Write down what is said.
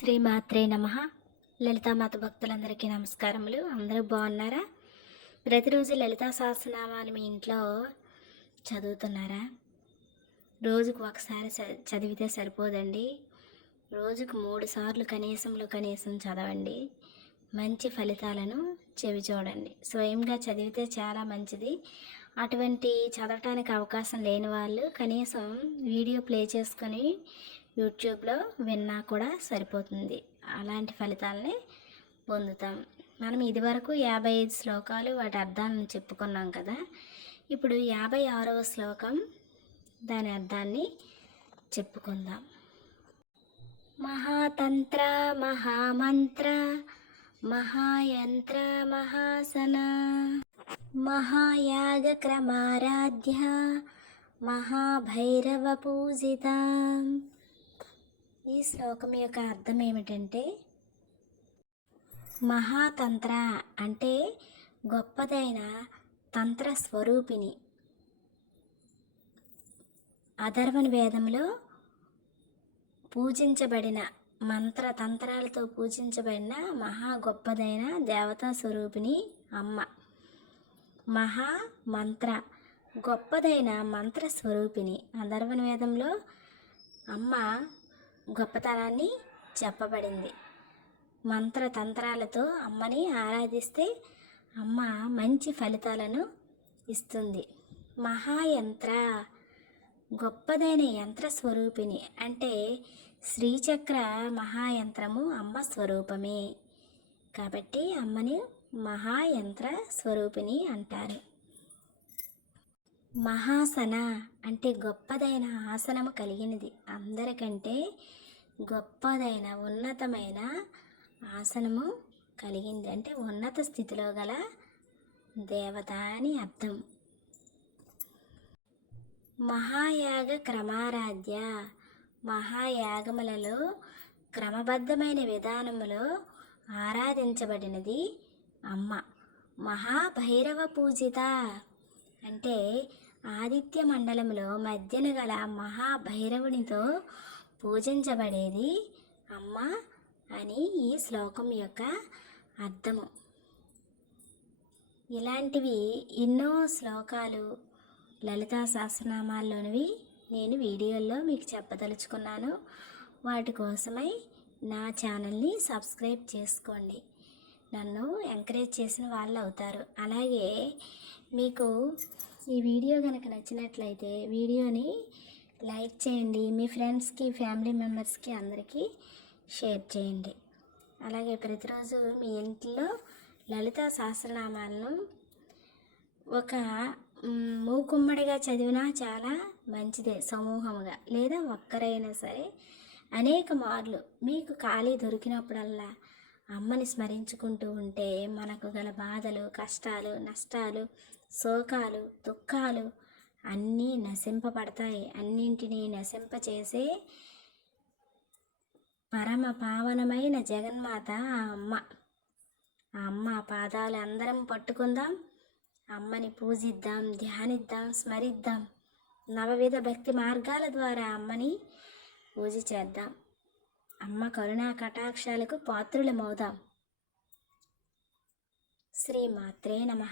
శ్రీమాత్రే నమ. లలితామాత భక్తులందరికీ నమస్కారములు. అందరూ బాగున్నారా? ప్రతిరోజు లలితా సహస్రనామాన్ని మీ ఇంట్లో చదువుతున్నారా? రోజుకు ఒకసారి చ- చదివితే సరిపోదండి. రోజుకు మూడు సార్లు కనీసంలో కనీసం చదవండి. మంచి ఫలితాలను చెవి చూడండి. స్వయంగా చదివితే చాలా మంచిది. అటువంటి చదవటానికి అవకాశం లేని వాళ్ళు కనీసం వీడియో ప్లే చేసుకొని యూట్యూబ్లో విన్నా కూడా సరిపోతుంది. అలాంటి ఫలితాలని పొందుతాం. మనం ఇదివరకు యాభై ఐదు శ్లోకాలు వాటి అర్థాలను చెప్పుకున్నాం కదా. ఇప్పుడు యాభై ఆరవ శ్లోకం దాని అర్థాన్ని చెప్పుకుందాం. మహాతంత్ర మహామంత్ర మహాయంత్ర మహాసన మహాయాగ క్రమారాధ్య మహాభైరవ పూజిత ఈ శ్లోకం యొక్క అర్థం ఏమిటంటే మహాతంత్ర అంటే గొప్పదైన తంత్ర స్వరూపిణి అధర్వణ వేదంలో పూజించబడిన మంత్ర తంత్రాలతో పూజించబడిన మహా గొప్పదైన దేవతా స్వరూపిణి అమ్మ. మహా మంత్ర గొప్పదైన మంత్ర స్వరూపిణి అధర్వణ వేదంలో అమ్మ గొప్పతనాన్ని చెప్పబడింది. మంత్ర తంత్రాలతో అమ్మని ఆరాధిస్తే అమ్మ మంచి ఫలితాలను ఇస్తుంది. మహాయంత్ర గొప్పదైన యంత్ర స్వరూపిణి అంటే శ్రీచక్ర మహాయంత్రము అమ్మ స్వరూపమే. కాబట్టి అమ్మని మహాయంత్ర స్వరూపిణి అంటారు. మహాసన అంటే గొప్పదైన ఆసనము కలిగినది. అందరికంటే గొప్పదైన ఉన్నతమైన ఆసనము కలిగింది. అంటే ఉన్నత స్థితిలో గల దేవత అని అర్థం. మహాయాగ క్రమారాధ్య మహాయాగములలో క్రమబద్ధమైన విధానములో ఆరాధించబడినది అమ్మ. మహాభైరవ పూజిత అంటే ఆదిత్య మండలంలో మధ్యన గల మహాభైరవునితో పూజించబడేది అమ్మ అని ఈ శ్లోకం యొక్క అర్థము. ఇలాంటివి ఎన్నో శ్లోకాలు లలితా సహస్రనామాల్లోనివి నేను వీడియోల్లో మీకు చెప్పదలుచుకున్నాను. వాటి కోసమై నా ఛానల్ని సబ్స్క్రైబ్ చేసుకోండి. నన్ను ఎంకరేజ్ చేసిన వాళ్ళు అవుతారు. అలాగే మీకు ఈ వీడియో కనుక నచ్చినట్లయితే వీడియోని లైక్ చేయండి. మీ ఫ్రెండ్స్కి ఫ్యామిలీ మెంబర్స్కి అందరికీ షేర్ చేయండి. అలాగే ప్రతిరోజు మీ ఇంట్లో లలితా సహస్రనామాలను ఒక మూకుమ్మడిగా చదివినా చాలా మంచిదే సమూహముగా. లేదా ఒక్కరైనా సరే అనేక మార్లు మీకు ఖాళీ దొరికినప్పుడల్లా అమ్మని స్మరించుకుంటూ ఉంటే మనకు గల బాధలు కష్టాలు నష్టాలు శోకాలు దుఃఖాలు అన్నీ నశింపబడతాయి. అన్నింటినీ నశింపచేసే పరమ పావనమైన జగన్మాత ఆ అమ్మ. ఆ అమ్మ పాదాలు అందరం పట్టుకుందాం అమ్మని పూజిద్దాం ధ్యానిద్దాం స్మరిద్దాం. నవవిధ భక్తి మార్గాల ద్వారా అమ్మని పూజ చేద్దాం. అమ్మ కరుణా కటాక్షాలకు పాత్రులమవుదాం. శ్రీమాత్రే నమ.